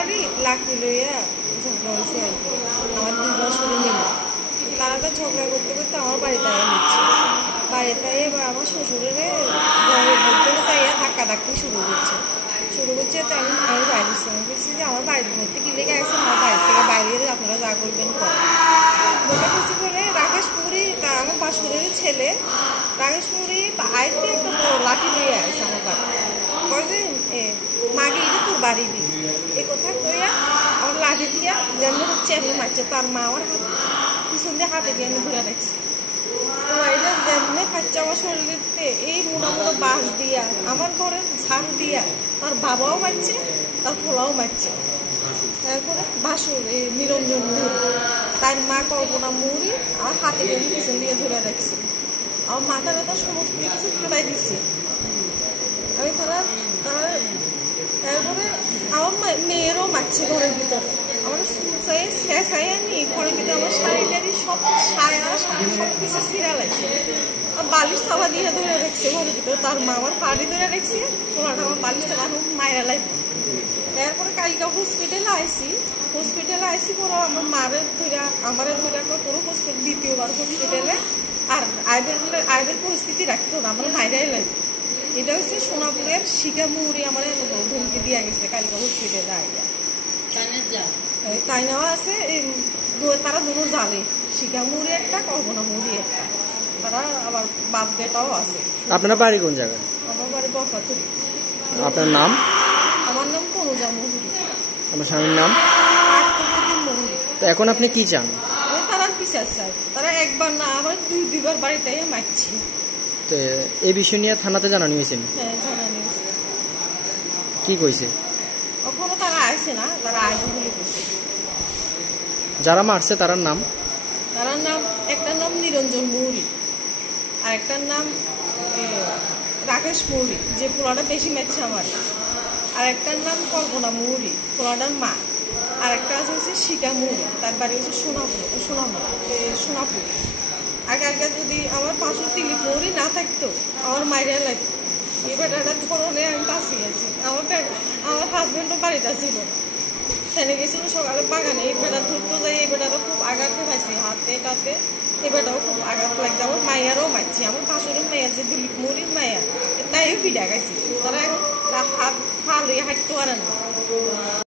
বাড়ি লাকড়ি লইয়া ঝগড়া হয়েছে আর কি। আমার 2 বছরের মিলে তারা তো ঝগড়া করতে করতে আমার বাড়িতে নিচ্ছে। বাড়িতে এবার আমার শ্বশুরের বলতে চাইয়া ধাক্কি শুরু করছে। তো আমি বাইরে বলছি যে আমার বাড়ির মধ্যে কি লেগে আছে, আমার বাড়ির থেকে বাইরে আপনারা যা করবেন বলে কিছু করে রাকেশপুরি আমার বাসুরের ছেলে রাকেশপুরি আইতে একটা বড় লাঠি দিয়ে আসে আমার বাড়ি। কয় যে মাগে এটা তোর বাড়ি দি এই কথা কইয়া আমার লাঠি দিয়া যেমন হচ্ছে এমন মারছে। তার মা আমার হাত পিছন দিয়ে হাতে দিয়ে আমি ধরে রাখছি। তো এটা যেমনি খাচ্ছে আমার শরীরে এই মোটা বাঁশ দিয়া আমার ঘরে ঝাড়ু দিয়া তার বাবাও মারছে, তার ফোলাও মারছে। তারপরে বাসুর এই নিরঞ্জন মুড়ি, তার মা কল্পনা মুড়ি আমার হাতে দিয়ে পিছন দিয়ে ধরে রাখছি। আমার মাথা ব্যথা সমস্ত কিছু ফেলাই দিচ্ছি আমি। তারপরে আমার মেয়েরও মারছে ঘরের ভিতরে। আমার শেষাই আমি ঘরের ভিতরে আমার শাড়িটারি সব সব কিছু ছিঁড়া লাগছে। বালিশ সাবা দিয়ে ধরে রাখছে ঘরের ভিতরে। তার মা আমার পাড়ি ধরে রাখছে, ওনাটা আমার বালিশ থেকে আমার মায়েরা লাগবে। এরপরে কালকে হসপিটালে আইসি পরে আমার মারের ধরে আমারে ধরে তোর হসপিটাল দ্বিতীয়বার হসপিটালে। আর আইবের পরিস্থিতি রাখতো না, আমার মায়েরাই লাগবে। এটা হচ্ছে সোনাপুরের শিখা মুড়ি আমার ধমকি দিয়া গেছে কালকে হসপিটালে আইয়া। তাই নেওয়া আছে তারা দুটো জালে, শিখা মুড়ি একটা, কল্পনা মুড়ি একটা। তারা আবার বাপ বেটাও আছে। আপনার বাড়ি কোন জায়গায়? আমার বাড়ি বরপাতুরি। আপনার নাম? আমার নাম তনুজা মুহুরি। আমার স্বামীর নাম? মুহুরি। তো এখন আপনি কি চান? তারা বিচার চাই। তারা একবার না আবার দুইবার বাড়িতে মারছে। তো এই বিষয় নিয়ে থানাতে জানানো হয়েছে? হ্যাঁ, জানানো হয়েছে। কি কইছে? ওখানে তারা আসে না, তারা আসবে বলে কইছে। যারা মারছে তার নাম? একটার নাম নিরঞ্জন মুহুরি, আর একটার নাম রাকেশ মুহুরি, যে পোলাটা বেশি মারছে আমার। আর একটার নাম কল্পনা মুহুরি, পোলাটার মা। আর একটা আছে হচ্ছে শিখা মুহুরি, তার বাড়ি হচ্ছে সোনাপুর। আগে যদি আমার পাঁচশো তিলিপ মুহুরি না থাকতো আমার মাইরা লাগতো। এই বেটাটার ধরনে আমি বাঁচিয়ে আছি। আমার হাজব্যান্ডও বাড়িতে ছিল না, সেনে গেছিল সকালে বাগানে। এই বেটা ধরতো যাই, এই বেটারও খুব আঘাতে পাইছি হাতে টাতে। এই বেটাও খুব আঘাত লাগছে। আমার মাইয়ারও মারছি, আমার পাঁচশোরের মাইয়া যে দিলীপ মুহুরির মাইয়া, তাইও ফিডা গাইছি। তারা এখন হাত পা লইয়া হাঁটতে পারে না।